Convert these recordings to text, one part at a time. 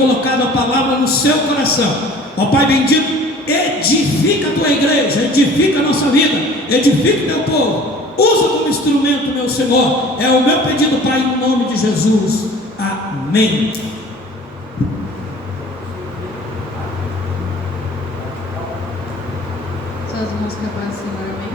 colocado a palavra no seu coração. Ó Pai bendito, edifica a tua igreja, edifica a nossa vida, edifica o teu povo. Usa como instrumento, meu Senhor. É o meu pedido, Pai, em nome de Jesus. Amém. Suas mãos que a paz do Senhor, amém.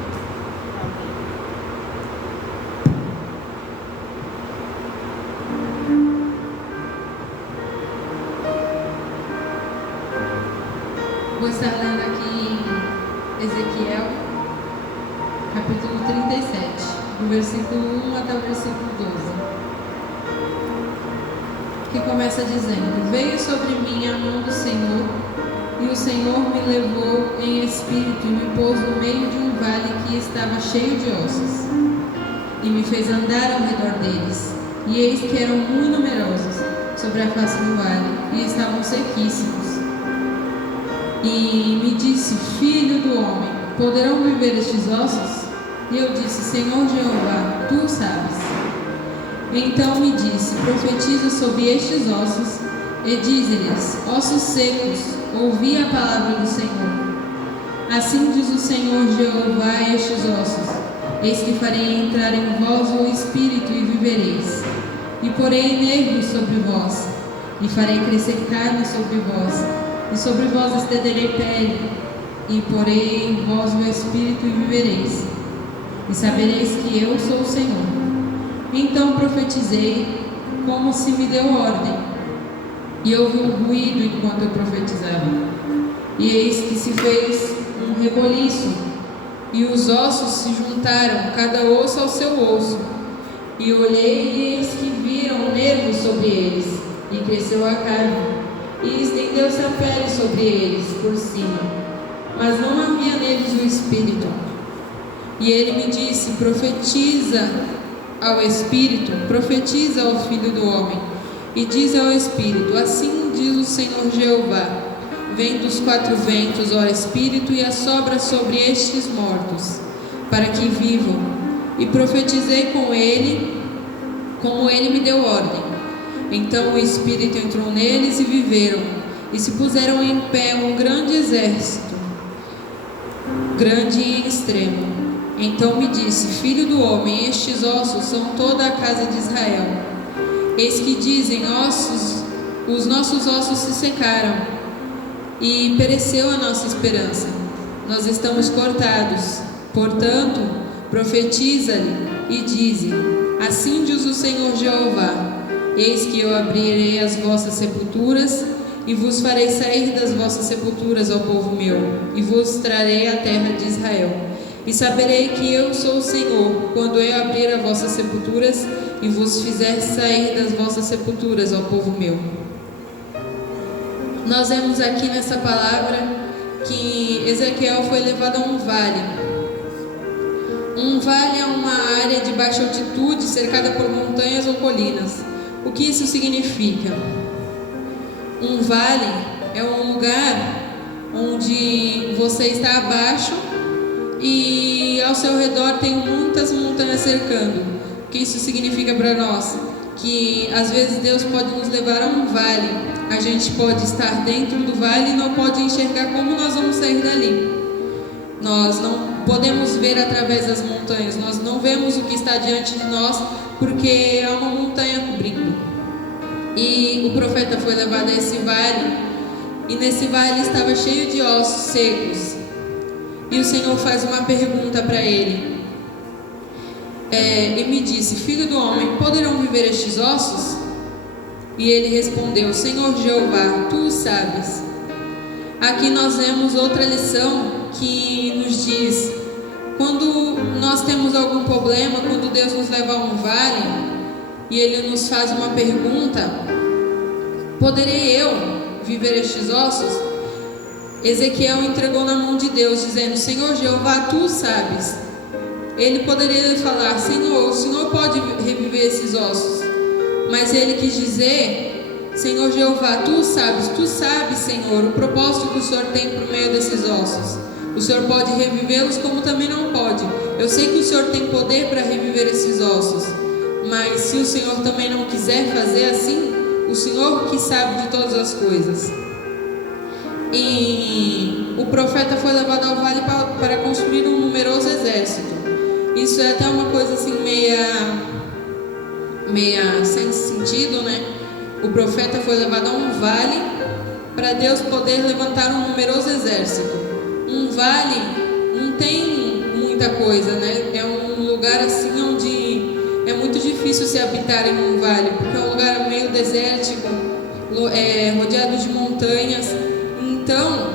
Vou estar lendo aqui em Ezequiel, capítulo 37, do versículo 1 até o versículo 12, que começa dizendo: Veio sobre mim a mão do Senhor, e o Senhor me levou em espírito e me pôs no meio de um vale que estava cheio de ossos, e me fez andar ao redor deles, e eis que eram muito numerosos sobre a face do vale, e estavam sequíssimos. E me disse: Filho do homem, poderão viver estes ossos? E eu disse: Senhor Jeová, tu sabes. Então me disse: Profetiza sobre estes ossos e dize-lhes: Ossos secos, ouvi a palavra do Senhor. Assim diz o Senhor Jeová a estes ossos: Eis que farei entrar em vós o Espírito e vivereis, e porei nervos sobre vós, e farei crescer carne sobre vós, e sobre vós estenderei pele, e porei em vós o Espírito e vivereis, e sabereis que eu sou o Senhor. Então profetizei como se me deu ordem, e houve um ruído enquanto eu profetizava, e eis que se fez um reboliço, e os ossos se juntaram, cada osso ao seu osso, e olhei, e eis que viram nervos sobre eles, e cresceu a carne, e estendeu-se a pele sobre eles por cima, mas não havia neles o Espírito. E ele me disse: Profetiza ao Espírito, profetiza ao Filho do homem, e diz ao Espírito: Assim diz o Senhor Jeová: Vem dos quatro ventos, ó Espírito, e assopra sobre estes mortos, para que vivam. E profetizei com ele, como ele me deu ordem. Então o Espírito entrou neles e viveram, e se puseram em pé um grande exército, grande e extremo. Então me disse: Filho do homem, estes ossos são toda a casa de Israel. Eis que dizem: os nossos ossos se secaram, e pereceu a nossa esperança. Nós estamos cortados. Portanto, profetiza-lhe e dize: Assim diz o Senhor Jeová: Eis que eu abrirei as vossas sepulturas, e vos farei sair das vossas sepulturas, ó povo meu, e vos trarei à terra de Israel. E saberei que eu sou o Senhor, quando eu abrir as vossas sepulturas, e vos fizer sair das vossas sepulturas, ó povo meu. Nós vemos aqui nessa palavra que Ezequiel foi levado a um vale. Um vale é uma área de baixa altitude, cercada por montanhas ou colinas. O que isso significa? Um vale é um lugar onde você está abaixo e ao seu redor tem muitas montanhas cercando. O que isso significa para nós? Que às vezes Deus pode nos levar a um vale. A gente pode estar dentro do vale e não pode enxergar como nós vamos sair dali. Nós não podemos ver através das montanhas, nós não vemos o que está diante de nós, porque há uma montanha cobrindo. E o profeta foi levado a esse vale, e nesse vale estava cheio de ossos secos. E o Senhor faz uma pergunta para ele. E me disse: Filho do homem, poderão viver estes ossos? E ele respondeu: Senhor Jeová, tu o sabes. Aqui nós vemos outra lição que nos diz: quando nós temos algum problema, quando Deus nos leva a um vale e Ele nos faz uma pergunta: poderei eu viver estes ossos? Ezequiel entregou na mão de Deus, dizendo: Senhor Jeová, tu sabes. Ele poderia falar: Senhor, o Senhor pode reviver esses ossos. Mas ele quis dizer: Senhor Jeová, tu sabes, Senhor, o propósito que o Senhor tem por meio desses ossos. O Senhor pode revivê-los, como também não pode. Eu sei que o Senhor tem poder para reviver esses ossos, mas se o Senhor também não quiser fazer assim, o Senhor que sabe de todas as coisas. E o profeta foi levado ao vale para construir um numeroso exército. Isso é até uma coisa assim meia sem sentido, né? O profeta foi levado a um vale para Deus poder levantar um numeroso exército. Um vale não tem muita coisa, né? É um lugar assim onde é muito difícil se habitar em um vale, porque é um lugar meio desértico, rodeado de montanhas. Então,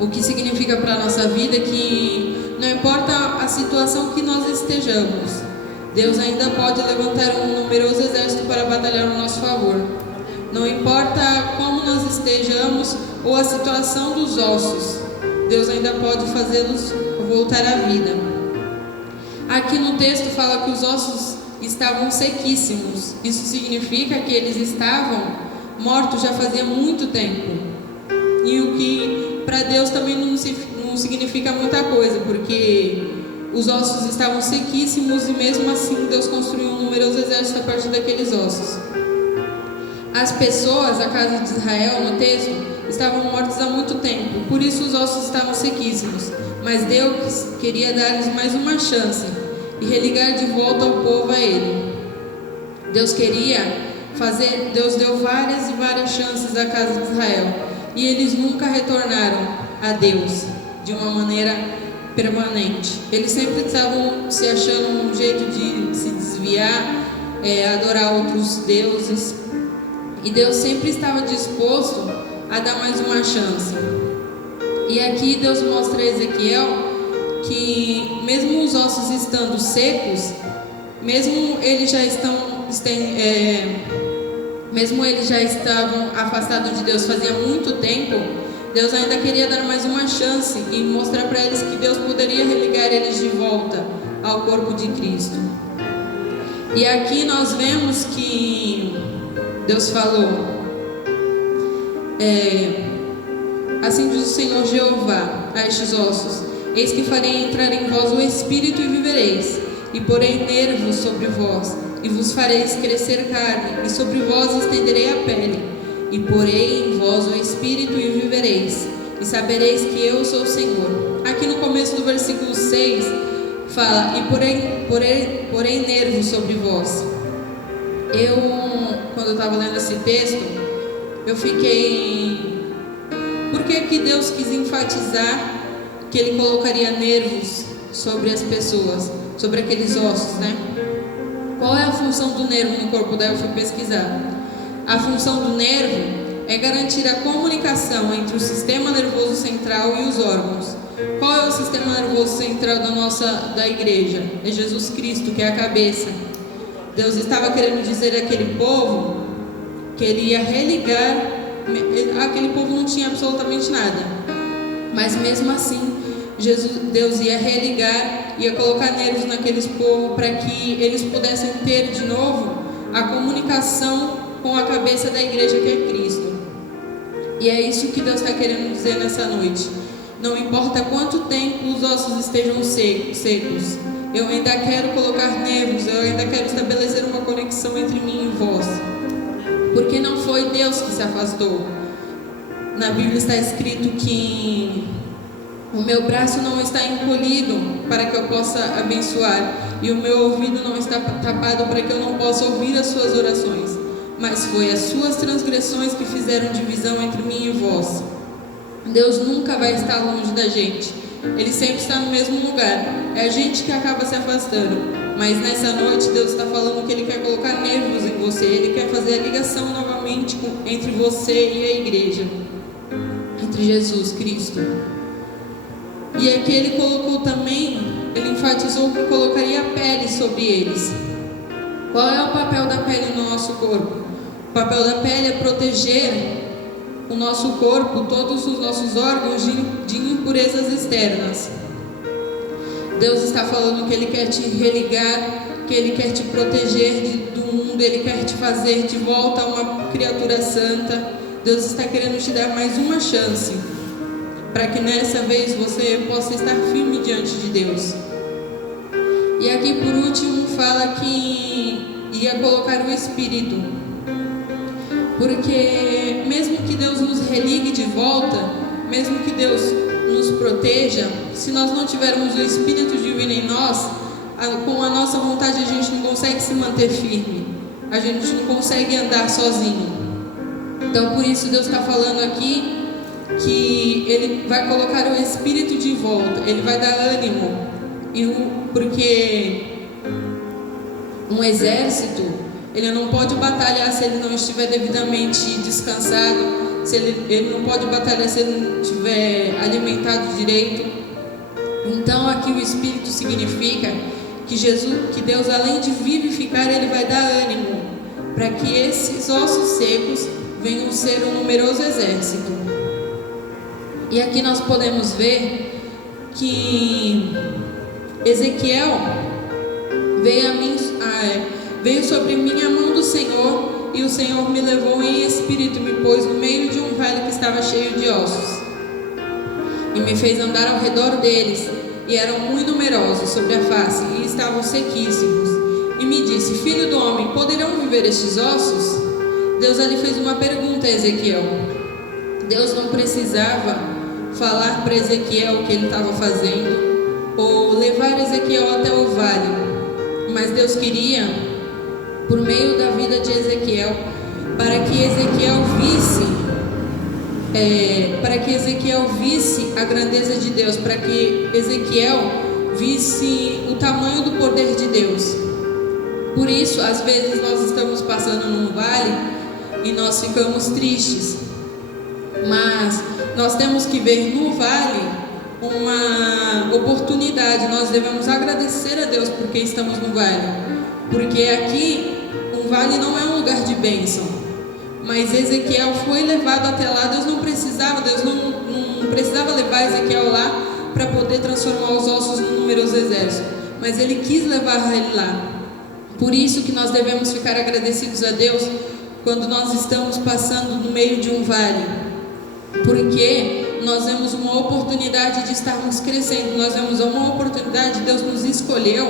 o que significa para a nossa vida é que não importa a situação que nós estejamos, Deus ainda pode levantar um numeroso exército para batalhar no nosso favor. Não importa como nós estejamos ou a situação dos ossos, Deus ainda pode fazê-los voltar à vida. Aqui no texto fala que os ossos estavam sequíssimos. Isso significa que eles estavam mortos já fazia muito tempo. E o que para Deus também não significa muita coisa, porque os ossos estavam sequíssimos e mesmo assim Deus construiu um numeroso exército a partir daqueles ossos. As pessoas, a casa de Israel no texto, estavam mortas há muito tempo, por isso os ossos estavam sequíssimos. Mas Deus queria dar-lhes mais uma chance e religar de volta o povo a Ele. Deus deu várias e várias chances à casa de Israel. E eles nunca retornaram a Deus de uma maneira permanente. Eles sempre estavam se achando um jeito de se desviar, adorar outros deuses. E Deus sempre estava disposto a dar mais uma chance. E aqui Deus mostra a Ezequiel que mesmo os ossos estando secos, mesmo eles já estavam afastados de Deus fazia muito tempo, Deus ainda queria dar mais uma chance e mostrar para eles que Deus poderia religar eles de volta ao corpo de Cristo. E aqui nós vemos que Deus falou, assim diz o Senhor Jeová a estes ossos: eis que farei entrar em vós o Espírito e vivereis, e porei nervos sobre vós, e vos fareis crescer carne, e sobre vós estenderei a pele, e porei em vós o Espírito e vivereis, e sabereis que eu sou o Senhor. Aqui no começo do versículo 6 fala: e porei nervos sobre vós. Quando eu estava lendo esse texto, eu fiquei... Por que Deus quis enfatizar que Ele colocaria nervos sobre as pessoas, sobre aqueles ossos, né? Qual é a função do nervo no corpo? Daí eu fui pesquisar. A função do nervo é garantir a comunicação entre o sistema nervoso central e os órgãos. Qual é o sistema nervoso central da igreja? É Jesus Cristo, que é a cabeça. Deus estava querendo dizer àquele povo que Ele ia religar. Aquele povo não tinha absolutamente nada, mas mesmo assim Deus ia religar, ia colocar nervos naqueles povos para que eles pudessem ter de novo a comunicação com a cabeça da igreja, que é Cristo. E é isso que Deus está querendo dizer nessa noite. Não importa quanto tempo os ossos estejam secos, eu ainda quero colocar nervos, eu ainda quero estabelecer uma conexão entre mim e vós. Porque não foi Deus que se afastou. Na Bíblia está escrito que o meu braço não está encolhido para que eu possa abençoar, e o meu ouvido não está tapado para que eu não possa ouvir as suas orações, mas foi as suas transgressões que fizeram divisão entre mim e vós. Deus nunca vai estar longe da gente, Ele sempre está no mesmo lugar. É a gente que acaba se afastando. Mas nessa noite Deus está falando que Ele quer colocar nervos em você. Ele quer fazer a ligação novamente entre você e a igreja, entre Jesus Cristo. E aqui Ele colocou também, Ele enfatizou que colocaria a pele sobre eles. Qual é o papel da pele no nosso corpo? O papel da pele é proteger o nosso corpo, todos os nossos órgãos de impurezas externas. Deus está falando que Ele quer te religar, que Ele quer te proteger do mundo, Ele quer te fazer de volta uma criatura santa. Deus está querendo te dar mais uma chance, para que nessa vez você possa estar firme diante de Deus. E aqui por último fala que ia colocar o Espírito. Porque mesmo que Deus nos religue de volta, mesmo que Deus nos proteja, se nós não tivermos o Espírito Divino em nós, com a nossa vontade a gente não consegue se manter firme, a gente não consegue andar sozinho. Então por isso Deus está falando aqui que Ele vai colocar o Espírito de volta, Ele vai dar ânimo, porque um exército, ele não pode batalhar se ele não estiver devidamente descansado, se ele não pode batalhar se ele não estiver alimentado direito. Então aqui o Espírito significa que Deus, além de vivificar, Ele vai dar ânimo para que esses ossos secos venham ser um numeroso exército. E aqui nós podemos ver que Ezequiel veio sobre mim a mão do Senhor, e o Senhor me levou em espírito, me pôs no meio de um vale que estava cheio de ossos, e me fez andar ao redor deles, e eram muito numerosos sobre a face, e estavam sequíssimos. E me disse: filho do homem, poderão viver estes ossos? Deus ali fez uma pergunta a Ezequiel. Deus não precisava falar para Ezequiel o que ele estava fazendo, ou levar Ezequiel até o vale, mas Deus queria, por meio da vida de Ezequiel, para que Ezequiel visse a grandeza de Deus, para que Ezequiel visse o tamanho do poder de Deus. Por isso, às vezes nós estamos passando num vale e nós ficamos tristes, mas nós temos que ver no vale uma oportunidade. Nós devemos agradecer a Deus porque estamos no vale, porque aqui um vale não é um lugar de bênção, mas Ezequiel foi levado até lá. Deus não precisava levar Ezequiel lá para poder transformar os ossos num numeroso exército, mas Ele quis levar ele lá. Por isso que nós devemos ficar agradecidos a Deus quando nós estamos passando no meio de um vale, porque nós vemos uma oportunidade de estarmos crescendo, nós vemos uma oportunidade, Deus nos escolheu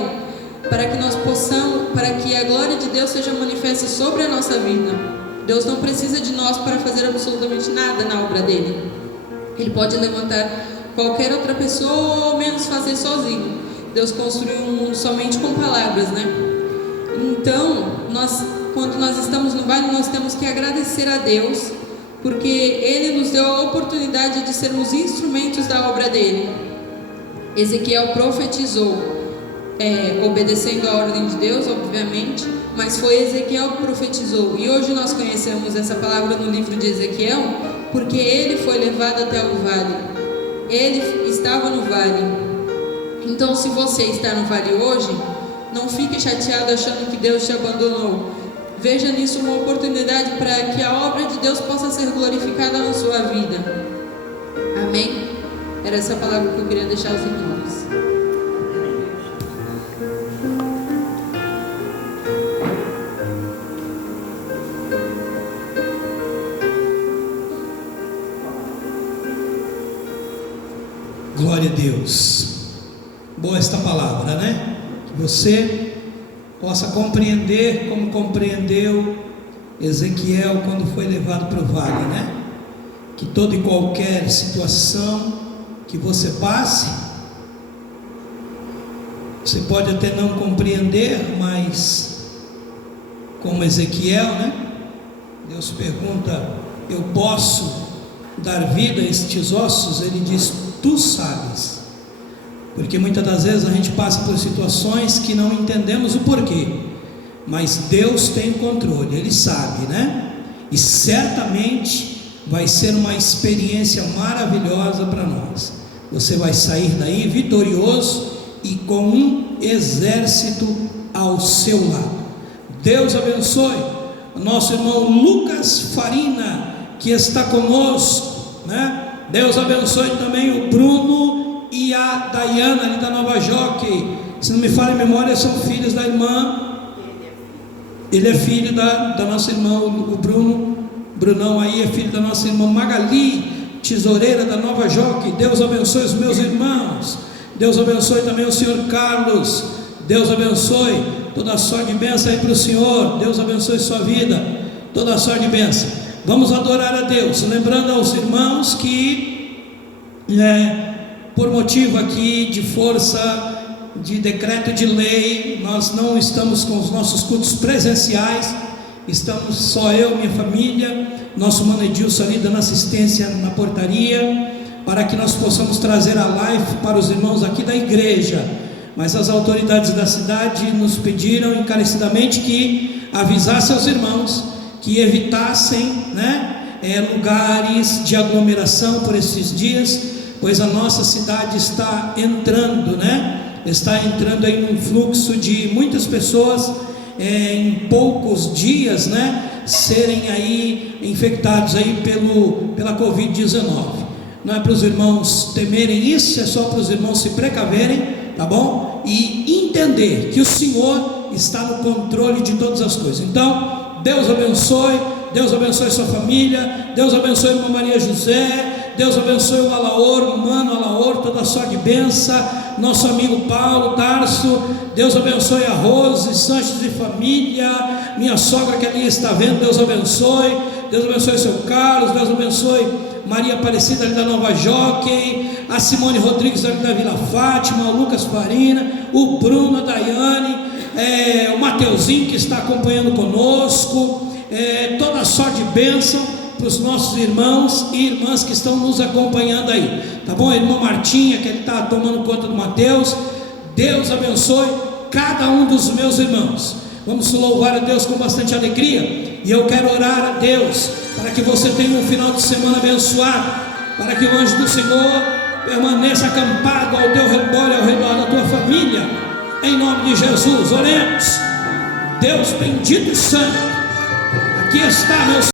para que nós possamos, para que a glória de Deus seja manifesta sobre a nossa vida. Deus não precisa de nós para fazer absolutamente nada na obra dele. Ele pode levantar qualquer outra pessoa, ou menos fazer sozinho. Deus construiu um mundo somente com palavras, né? Então, quando nós estamos no vale, nós temos que agradecer a Deus, porque Ele nos deu a oportunidade de sermos instrumentos da obra dele. Ezequiel profetizou, obedecendo a ordem de Deus, obviamente, mas foi Ezequiel que profetizou. E hoje nós conhecemos essa palavra no livro de Ezequiel, porque ele foi levado até o vale, ele estava no vale. Então, se você está no vale hoje, não fique chateado achando que Deus te abandonou. Veja nisso uma oportunidade para que a obra de Deus possa ser glorificada na sua vida. Amém? Era essa palavra que eu queria deixar aos irmãos. Glória a Deus. Boa esta palavra, né? Que você possa compreender como compreendeu Ezequiel quando foi levado para o vale, né? Que toda e qualquer situação que você passe, você pode até não compreender, mas como Ezequiel, né? Deus pergunta: eu posso dar vida a estes ossos? Ele diz: tu sabes. Porque muitas das vezes a gente passa por situações que não entendemos o porquê, mas Deus tem controle, Ele sabe, né? E certamente vai ser uma experiência maravilhosa para nós. Você vai sair daí vitorioso e com um exército ao seu lado. Deus abençoe o nosso irmão Lucas Farina, que está conosco, né? Deus abençoe também o Bruno e a Dayana ali da Nova Jockey. Se não me falha a memória, são filhos da irmã. Ele é filho da nossa irmã, o Brunão aí é filho da nossa irmã Magali, tesoureira da Nova Jockey. Deus abençoe os meus irmãos. Deus abençoe também o senhor Carlos. Deus abençoe toda a sorte de bênção aí para o senhor. Deus abençoe sua vida. toda sorte de bênção. Vamos adorar a Deus, lembrando aos irmãos que por motivo aqui de força de decreto de lei, nós não estamos com os nossos cultos presenciais, estamos só eu, minha família, nosso mano Edilson ali dando assistência na portaria, para que nós possamos trazer a live para os irmãos aqui da igreja. Mas as autoridades da cidade nos pediram encarecidamente que avisasse aos irmãos que evitassem, lugares de aglomeração por esses dias, pois a nossa cidade está entrando, está entrando aí num fluxo de muitas pessoas em poucos dias, serem aí infectados aí pela Covid-19. Não é para os irmãos temerem isso, é só para os irmãos se precaverem, tá bom? E entender que o Senhor está no controle de todas as coisas. Então, Deus abençoe sua família, Deus abençoe a irmã Maria José, Deus abençoe o Alaor, o mano Alaor, toda a sorte de bênção, nosso amigo Paulo, Tarso, Deus abençoe a Rose, Sanches e família, minha sogra que ali está vendo, Deus abençoe seu Carlos, Deus abençoe Maria Aparecida ali da Nova Jockey, a Simone Rodrigues ali da Vila Fátima, o Lucas Farina, o Bruno, a Daiane, o Mateuzinho que está acompanhando conosco, toda a sorte de bênção para os nossos irmãos e irmãs que estão nos acompanhando aí, tá bom? A irmã Martinha, que ele está tomando conta do Mateus, Deus abençoe cada um dos meus irmãos. Vamos louvar a Deus com bastante alegria, e eu quero orar a Deus para que você tenha um final de semana abençoado, para que o anjo do Senhor permaneça acampado ao teu redor e ao redor da tua família, em nome de Jesus. Oremos. Deus bendito e santo, aqui está meu